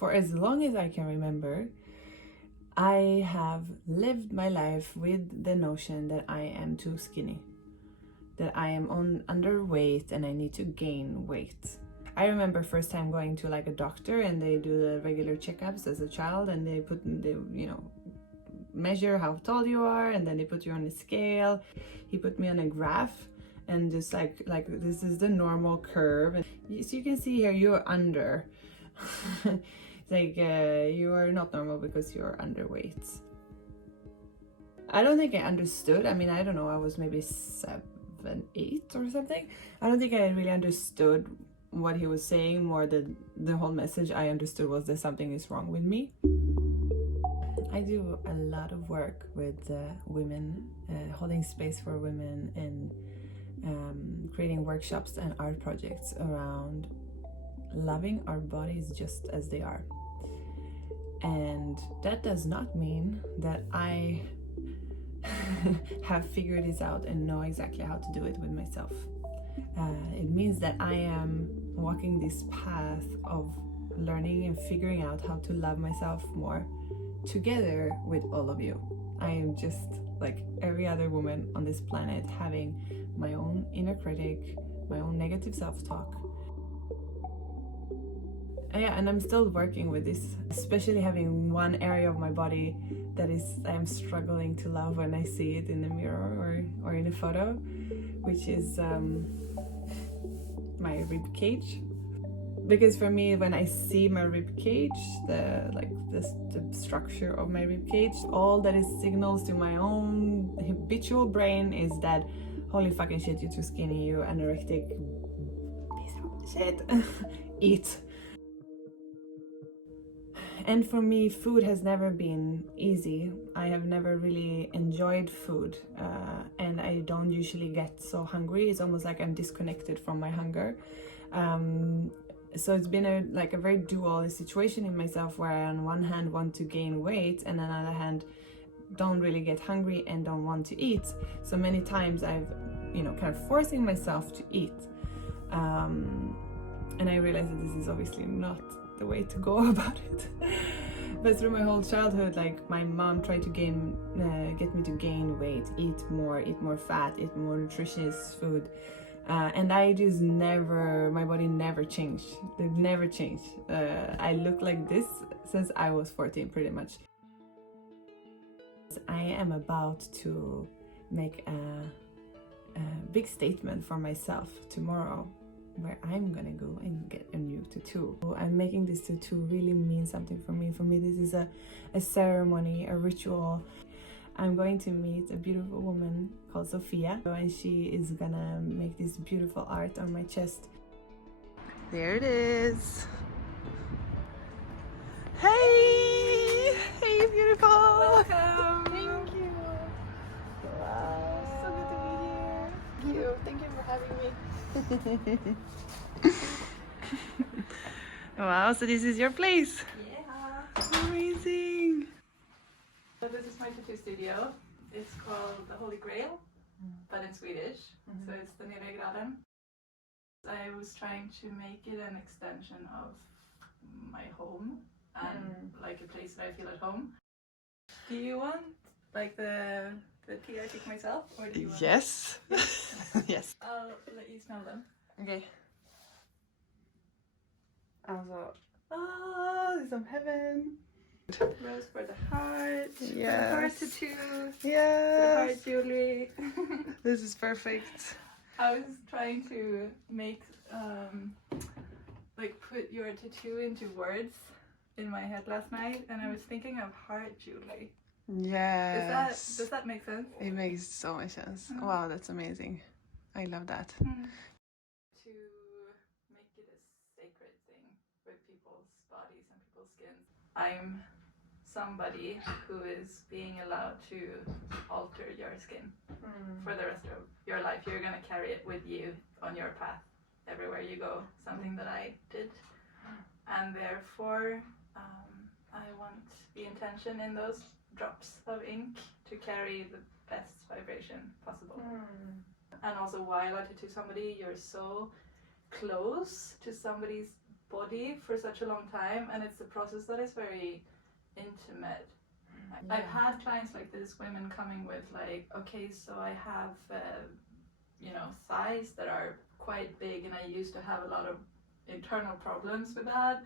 For as long as I can remember, I have lived my life with the notion that I am too skinny, that I am underweight and I need to gain weight. I remember first time going to like a doctor and they do the regular checkups as a child, and they measure how tall you are, and then they put you on a scale. He put me on a graph and just like this is the normal curve, and so you can see here you're under. Like you are not normal because you're underweight. I don't think I understood. I mean, I don't know, I was maybe 7, 8 or something. I don't think I really understood what he was saying. More than the whole message I understood was that something is wrong with me. I do a lot of work with women, holding space for women, and creating workshops and art projects around loving our bodies just as they are. And that does not mean that I have figured this out and know exactly how to do it with myself. It means that I am walking this path of learning and figuring out how to love myself more together with all of you. I am just like every other woman on this planet, having my own inner critic, my own negative self-talk. Yeah, and I'm still working with this, especially having one area of my body that I'm struggling to love when I see it in the mirror or in a photo, which is my rib cage. Because for me, when I see my rib cage, the structure of my rib cage, all that it signals to my own habitual brain is that holy fucking shit, you're too skinny, you anorexic piece of shit. Eat. And for me, food has never been easy. I have never really enjoyed food, and I don't usually get so hungry. It's almost like I'm disconnected from my hunger. So it's been a very dual situation in myself, where I on one hand want to gain weight, and on the other hand don't really get hungry and don't want to eat. So many times I've kind of forcing myself to eat, and I realized that this is obviously not the way to go about it. But through my whole childhood, like my mom tried to get me to gain weight, eat more fat, eat more nutritious food, and I just my body never changed. It never changed. I look like this since I was 14, pretty much. I am about to make a big statement for myself tomorrow, where I'm gonna go and get a new tattoo. I'm making this tattoo really mean something for me. For me, this is a ceremony, a ritual. I'm going to meet a beautiful woman called Sophia, and she is gonna make this beautiful art on my chest. There it is. Hey! Hey, beautiful! Welcome! Thank you! Wow, so good to be here. Thank you for having me. Wow, so this is your place? Yeah! Amazing! So this is my tattoo studio. It's called the Holy Grail, but in Swedish. So it's the Nedre Graden. I was trying to make it an extension of my home and like a place that I feel at home. Do you want like the tea I take myself, or do you want? Yes. Yes. I'll let you smell them. Okay. Also, this is from heaven. Rose for the heart. Yes. For the heart tattoo. Yes. For the heart jewelry. This is perfect. I was trying to make put your tattoo into words in my head last night, and I was thinking of heart jewelry. Yes. Does that make sense? It makes so much sense. Wow, that's amazing. I love that. To make it a sacred thing with people's bodies and people's skins. I'm somebody who is being allowed to alter your skin for the rest of your life. You're gonna carry it with you on your path everywhere you go. Something that I did, and therefore I want the intention in those drops of ink to carry the best vibration possible. And also, while I tattoo somebody, you're so close to somebody's body for such a long time, and it's a process that is very intimate. I've had clients like this, women coming with like, okay, so I have thighs that are quite big, and I used to have a lot of internal problems with that,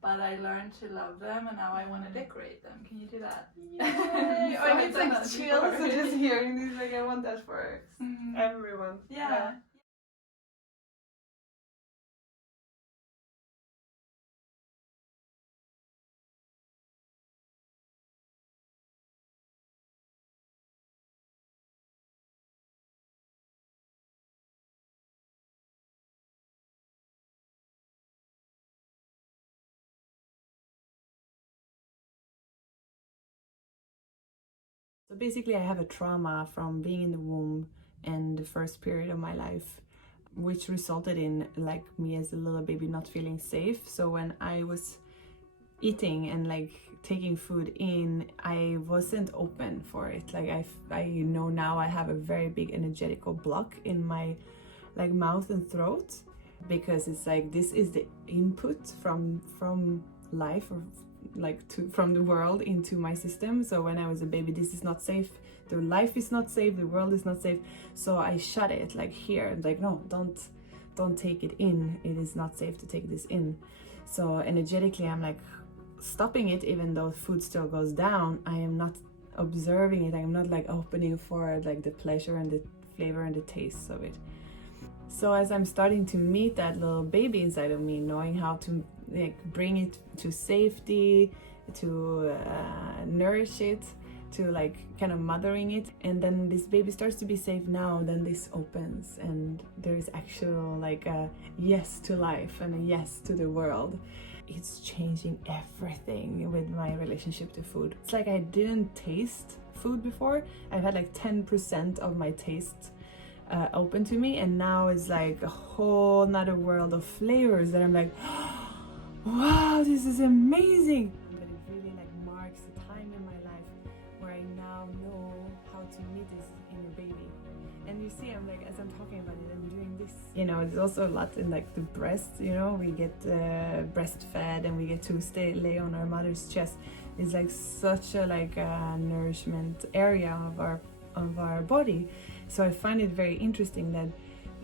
but I learned to love them, and now I want to decorate them. Can you do that? Yay! So I I've get done like that chills before. just hearing this. Like I want that for everyone. Yeah. So basically I have a trauma from being in the womb and the first period of my life, which resulted in like me as a little baby not feeling safe. So when I was eating and like taking food in, I wasn't open for it. Like I know now I have a very big energetical block in my like mouth and throat, because it's like this is the input from life, or like from the world into my system. So when I was a baby, this is not safe, the life is not safe, the world is not safe, so I shut it like here, like no, don't take it in, it is not safe to take this in. So energetically I'm like stopping it, even though food still goes down. I am not observing it, I'm not like opening for like the pleasure and the flavor and the taste of it. So as I'm starting to meet that little baby inside of me, knowing how to like bring it to safety, to nourish it, to like kind of mothering it, and then this baby starts to be safe now, then this opens and there is actual like a yes to life and a yes to the world. It's changing everything with my relationship to food. It's like I didn't taste food before. I've had like 10% of my taste open to me, and now it's like a whole nother world of flavors that I'm like, wow, this is amazing. But it really like marks a time in my life where I now know how to meet this inner baby. And you see, I'm like, as I'm talking about it, I'm doing this. You know, there's also a lot in like the breast, you know, we get breastfed and we get to lay on our mother's chest. It's like such a like nourishment area of our body. So I find it very interesting that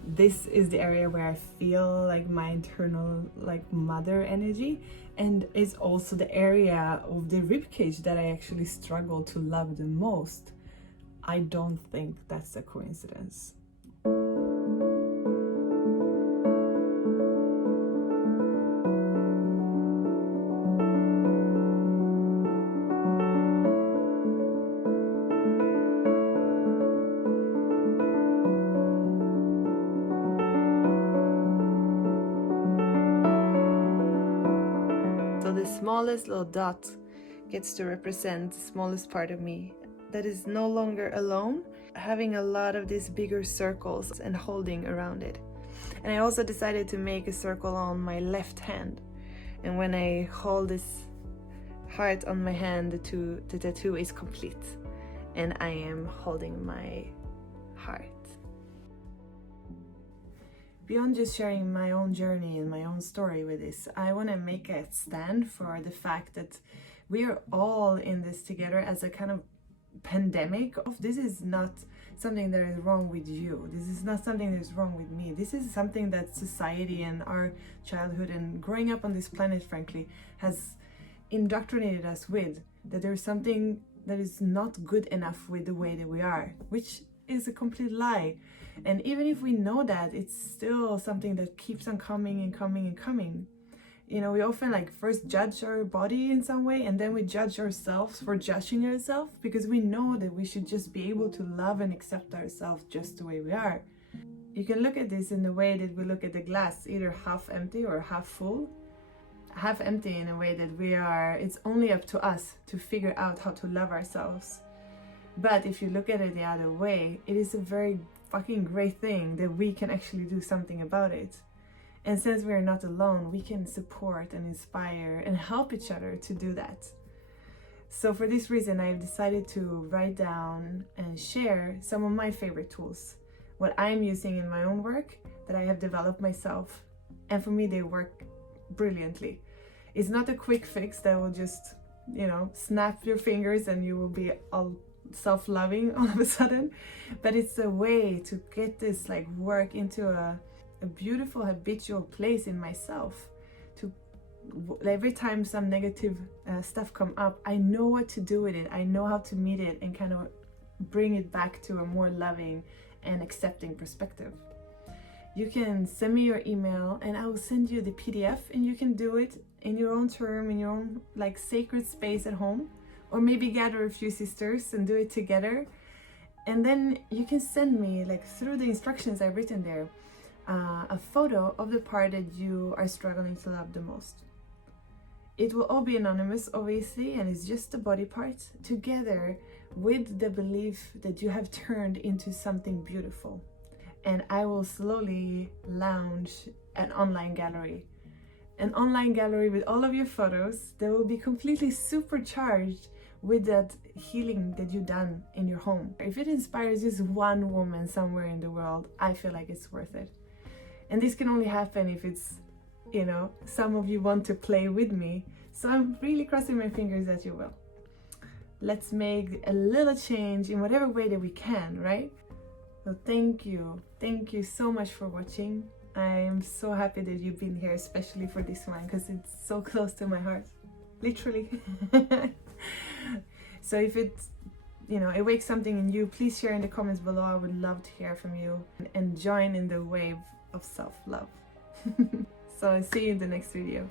this is the area where I feel like my internal like mother energy, and it's also the area of the ribcage that I actually struggle to love the most. I don't think that's a coincidence. So the smallest little dot gets to represent the smallest part of me that is no longer alone, having a lot of these bigger circles and holding around it. And I also decided to make a circle on my left hand. And when I hold this heart on my hand, the tattoo is complete. And I am holding my heart. Beyond just sharing my own journey and my own story with this, I want to make a stand for the fact that we are all in this together as a kind of pandemic. This is not something that is wrong with you. This is not something that is wrong with me. This is something that society and our childhood and growing up on this planet, frankly, has indoctrinated us with, that there's something that is not good enough with the way that we are, which is a complete lie. And even if we know that, it's still something that keeps on coming and coming and coming. You know, we often like first judge our body in some way, and then we judge ourselves for judging ourselves, because we know that we should just be able to love and accept ourselves just the way we are. You can look at this in the way that we look at the glass, either half empty or half full. Half empty in a way that it's only up to us to figure out how to love ourselves. But if you look at it the other way, it is a very fucking great thing that we can actually do something about it. And since we're not alone, we can support and inspire and help each other to do that. So for this reason, I've decided to write down and share some of my favorite tools, what I'm using in my own work that I have developed myself. And for me, they work brilliantly. It's not a quick fix that will just, you know, snap your fingers and you will be all self-loving all of a sudden, but it's a way to get this like work into a beautiful habitual place in myself. To every time some negative stuff come up, I know what to do with it. I know how to meet it and kind of bring it back to a more loving and accepting perspective. You can send me your email and I will send you the PDF, and you can do it in your own term, in your own like sacred space at home, or maybe gather a few sisters and do it together. And then you can send me, like through the instructions I've written there, a photo of the part that you are struggling to love the most. It will all be anonymous, obviously, and it's just the body part, together with the belief that you have turned into something beautiful. And I will slowly launch an online gallery. An online gallery with all of your photos that will be completely supercharged with that healing that you've done in your home. If it inspires just one woman somewhere in the world, I feel like it's worth it. And this can only happen if it's, you know, some of you want to play with me. So I'm really crossing my fingers that you will. Let's make a little change in whatever way that we can, right? So thank you so much for watching. I'm so happy that you've been here, especially for this one, because it's so close to my heart, literally. So if it's, you know, it wakes something in you, please share in the comments below. I would love to hear from you and join in the wave of self-love. So I'll see you in the next video.